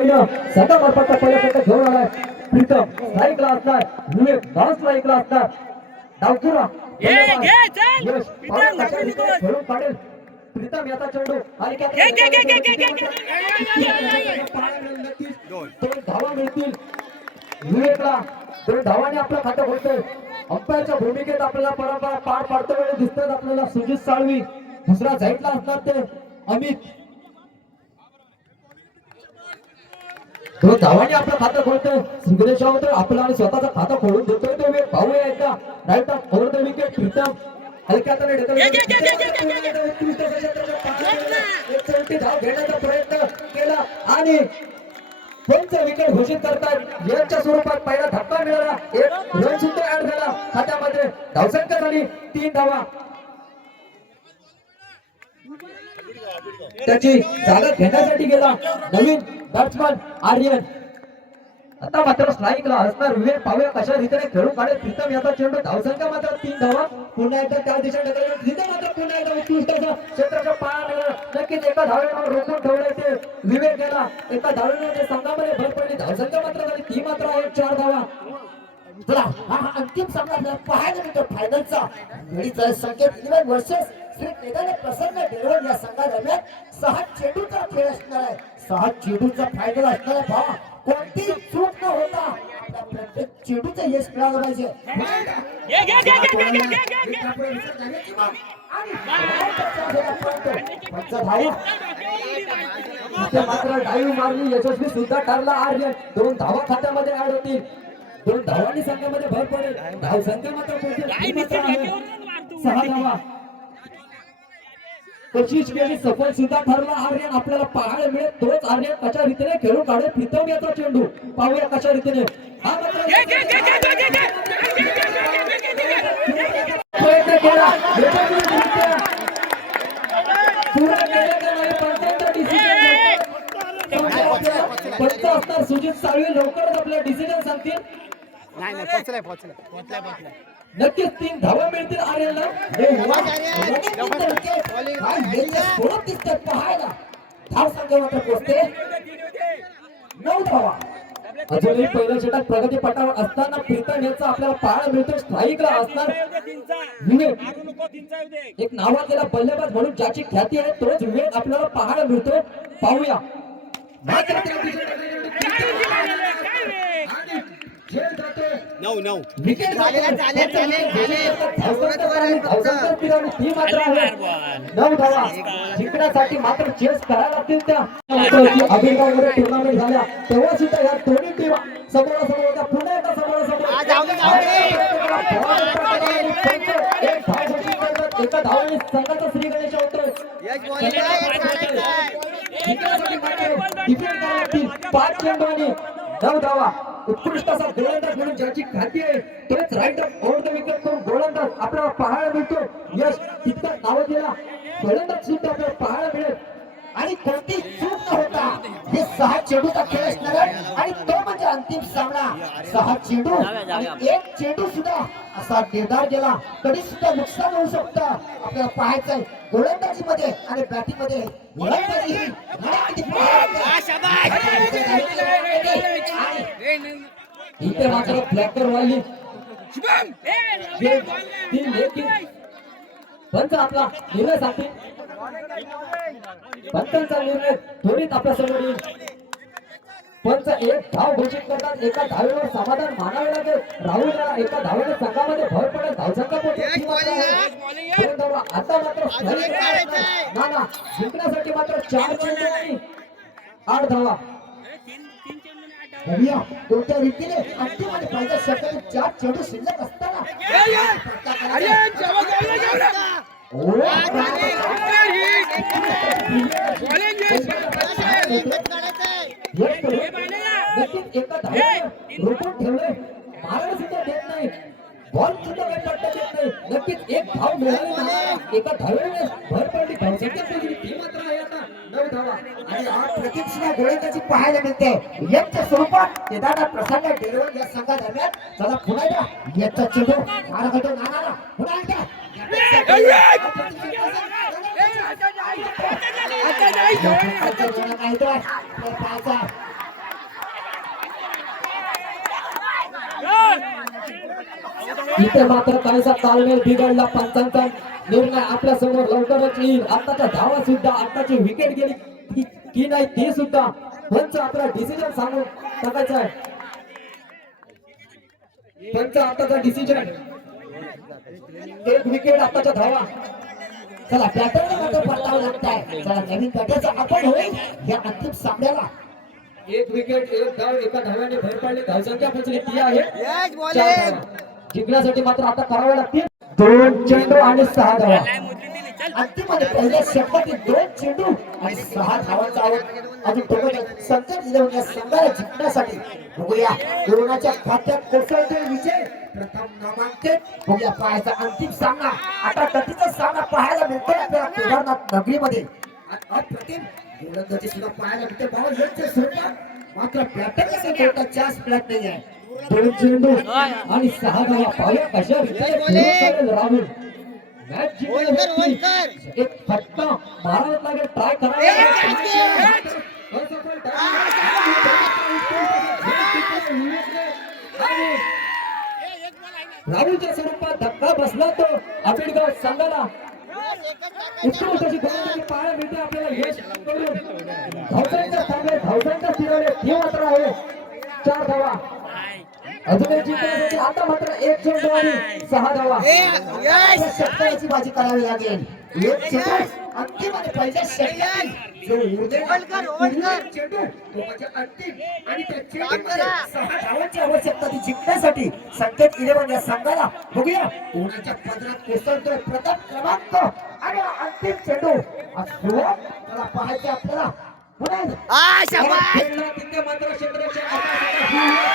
संघ पहिला षटक घेऊन आलाय. प्रीतम स्ट्राईकला असणार. विवेक स्ट्राईकला असणार. डावखुरा प्रीतम, खेळून याचा चेंडू. आणि दोन धावा मिळतील. विवेकला दोन धावाने आपलं खातं खोलतोय अंपायरच्या भूमिकेत आपल्याला परंपरा पार पाडतो वेळी दिसतात आपल्याला सुजित साळवी दुसरा साईडला असणार ते अमित. दोन धावाने आपलं खातं खोलतोय सिंगरेश्वर आपलं आणि स्वतःचं खातं खोलून देतोय तो वेळ. पाहूया एकदा. Right off over the wicket Pritam. हलक्या धाव घेण्याचा प्रयत्न केला आणि पंच विकेट घोषित करतात. यांच्या स्वरूपात पहिला धक्का मिळाला. एक रन सुद्धा ऍड झाला खात्यामध्ये. धावसंख्या झाली. तीन धावा. त्याची जागा घेण्यासाठी गेला. नवीन बॅट्समन आर्यन आता मात्र स्ट्राईकला असणार विवेक पाहूया कशा रीतीने खेळू काढेल? प्रीतम याचा चेंडू धावसंख्या मात्र तीन धावा. पुन्हा एकदा त्या दिशेने ढकलून मात्र पुन्हा एकदा उत्कृष्ट क्षेत्राच्या पाया नक्कीच एका धावेवर रोखून ठेवले ते विवेक गेला. एका धावेने संघामध्ये भर पडली धावसंख्या मात्र झाली. ती मात्र आहे चार धावा. चला हा हा अंतिम सामना पाहायला मिळतो. फायनलचा घडीचा संकेत. इलेव्हन वर्सेस श्री केदारे प्रसन्न डेरवण या संघादरम्यान सहा चेंडूचा खेळ असणार आहे. सहा चेंडूचा फायनल असणार पहा. कोणतीही चूक न होता आपल्या प्रत्येक चेंडूचं यश मिळालं पाहिजे. धावा मात्र डाईव्ह मारली यशस्वी सुद्धा ठरला आर्यन दोन धावा खात्यामध्ये ऍड होतील. दोन धावांनी संघामध्ये भर पडेल. धाव संख्या मात्र पोहोचेल. काय ती मात्र निश्चित आहे. घेऊन मारतो. सहा धावा कोशिश केली. सफल सुद्धा ठरला आर्यन. आपल्याला पाहायला मिळेल. तोच आर्यन कशा रीतीने खेळून काढेल? प्रीतम याचा चेंडू. पाहूया कशा रीतीने. हा. प्रयत्न केला. पंच असणार सुजित साळवे लवकरच आपल्या डिसिजन सांगतील. नाही नाही पोचलाय पोचलाय पोचलाय पोचलाय नक्कीच तीन धावा मिळतील आर्यनला हे सोडत दिसतात पाहायला धाव संघ मात्र पोचते नऊ धावा. अजूनही पहिल्या षटक प्रगती पटावर असताना प्रीतम याचा आपल्याला पाहायला मिळतो. स्ट्राईकला असणार. एक नावाजलेला बल्लेबाज म्हणून ज्याची ख्याती आहे तोच विवेक आपल्याला पाहायला मिळतो. पाहूया मात्र त्या दिशेने काय रे? आणि झेल जातोय. नऊ नऊ विकेट झालेलं, झालेलं, झालेलं, झालेलं. धावसंख्या फिरवली, ती मात्र आहे. नऊ धावा. जिंकण्यासाठी मात्र चेस करायला लागतील त्या. अभिनगावमध्ये टुर्नामेंट झाल्या. तेव्हा सुद्धा या दोन्ही टीम समोरासमोर होत्या. पुन्हा एकदा समोरासमोर. एक धावाने संघाचा श्री गणेश लागतील. पाच चेंडू आणि नऊ धावा. उत्कृष्ट असा गोलंदाज म्हणून ज्याची खाती आहे तोच right off over the wicket करून गोलंदाज आपल्याला पाहायला मिळतो. यश इतका नाव दिला गोलंदाज सुद्धा आपल्याला पाहायला मिळेल. आणि कोणती चूक न होता हे सहा चेडूचा खेळ असणार आणि सामना सहा चेंडू आणि एक चेंडू सुद्धा असा निर्धार गेला. तरी सुद्धा नुकसान होऊ शकतं. आपल्याला पाहायचंय गोलंदाजी. मध्ये आणि बॅटिंगमध्ये ही इथे मात्र ब्लॅकर वाली. ए, तीन लेखी पंच आपला निर्णय सांगतील. पंचांचा निर्णय त्वरित आपल्यासमोर येईल. पंच एक धाव घोषित करतात एका धावेवर समाधान मानावे लागेल राहुलला एका धावेने संघामध्ये भर पडेल. धावसंख्या पोहोचेल. एक bowling आहे. दोन धावा. आता मात्र एक काढायचं आहे. ना ना. जिंकण्यासाठी मात्र चार चेंडू आणि आठ धावा. तीन तीन चेंडूने आठ धावा. बघूया कोणत्या रीतीने अंतिम आणि पहिल्या षटकात चार चेंडू शिल्लक असताना रोखून ठेवले मारायला सुद्धा देत नाही बॉल सुद्धा काही पट्टा देत नाही नक्कीच एक धाव मिळाली नाही एका धावेने भर पडली धावसंख्या पोहोचली ती मात्र आहे आता नऊ धावा आणि आज प्रतीक्षणा गोलंदाजी पाहायला मिळते यांच्या स्वरूपात केदारनाथ प्रसन्न डेरवण या संघादरम्यान चला पुन्हा एकदा याचा चेंडू मारा घटो नाना पुन्हा एकदा आता इथे मात्र काहीसा तालमेल बिघडला पंचांचा निर्णय आपल्यासमोर लवकरच येईल. आताच्या धावा सुद्धा आताची विकेट गेली की- नाही ती सुद्धा पंच आपला डिसिजन सांगून टाकायचा आहे. पंच आताचा डिसिजन एक विकेट आताच्या धावा. चला पॅटर्न मात्र परतावं आहे चला नवीन गटाचा आपण होईल या अंतिम सामन्याला. एक विकेट एक धाव एका धाव्याने भर पाडली. धावसंख्या पोहोचली. ती आहे जिंकण्यासाठी मात्र आता करावे लागतील दोन चेंडू आणि सहा धावा. अंतिममध्ये पहिल्या षटकातील दोन चेंडू आणि सहा धावांचा आवाज अजून टोकाच्या संकट इलेव्हन या संघाला जिंकण्यासाठी बघूया. कोरोनाच्या खात्यात कोसळतोय विजय. प्रथम नामांकित बघूया पाहायचा अंतिम सामना. आता गतीचा सामना पाहायला मिळतोय आपल्याला. केदारनाथ नगरीमध्ये. अप्रतिम. गोलंदाजी सुद्धा पाहायला यांच्या स्वरूपात मात्र बॅटर कसं खेळतात चान्स मिळत नाही. आहे दोन चेंडू आणि सहा धावा. पाहूया कशा रीतीने खेळून काढेल राहुल. मॅच जिंकण्यासाठी होलकर एक फटका लागेल. ट्राय आणि राहुलच्या स्वरूपात धक्का बसला तो. आबिडगाव संघाला. उत्कृष्ट गोलंदाजी पाहायला मिळते आपल्याला यश धावसांच्या तांबे धावसांच्या फिरवले ती मात्र आहे. चार धावा. अजून एक जिंकण्यासाठी आता मात्र एक चेंडू आणि सहा धावा. षटकाराची बाजी करावी लागेल. एक चेंडू. अंतिम जो चेंडू. तो म्हणजे अंतिम. आणि त्या चेंडूमध्ये सहा धावांची आवश्यकता ती जिंकण्यासाठी. संकेत इलेव्हन या संघाला. बघूया. कोणाच्या पदरात कोसळतोय प्रथम क्रमांक. आणि अंतिम चेंडू. त्याला पाहायचे आपल्याला. आ तिथे मात्र आता